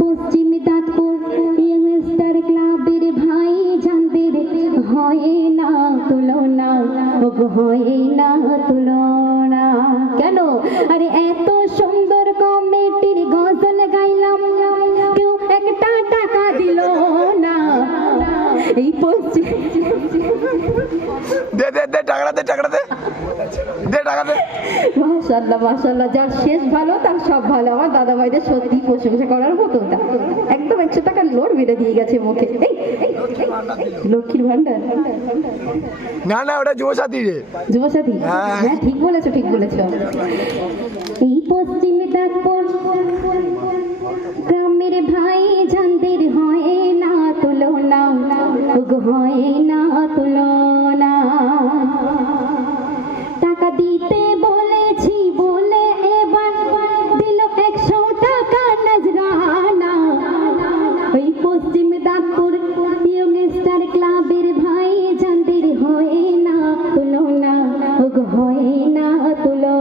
পশ্চিম দাঁতপুর ইয়ংস্টার ক্লাবের ভাই জানদের হয় না তুলনা, হয় না তুলনা। কেন? আরে এত সুন্দর কমিটির গজল গাইলাম, কেউ একটা টাকা দিল না। এই পশ্চিম দে দে দে টাকাটা দে, টাকাটা দে, দে টাকা দে। মাশাআল্লাহ মাশাআল্লাহ, যার শেষ ভালো তার সব ভালো। আমার দাদা ভাইদের সত্যি প্রশংসা করার মতো। একদম 100 টাকার নোট মেরে দিয়ে গেছে মুখে। লক্ষ্মীর ভান্ডার না না, ওটা যুবসাথী রে। যুবসাথী, হ্যাঁ ঠিক বলেছো ঠিক বলেছো। এই পশ্চিম দাঁতপুর গ্রামের ভাই জানদের হয় না তুলনা, হয় না তুলনা। টাকা দিতে বলেছি বলে এবার দিল 100 টাকা নজরানা। ওই পশ্চিম দাঁতপুর ইয়ংস্টার ক্লাবের ভাই জানদের হয় না তুলনা, হয় না তুলনা।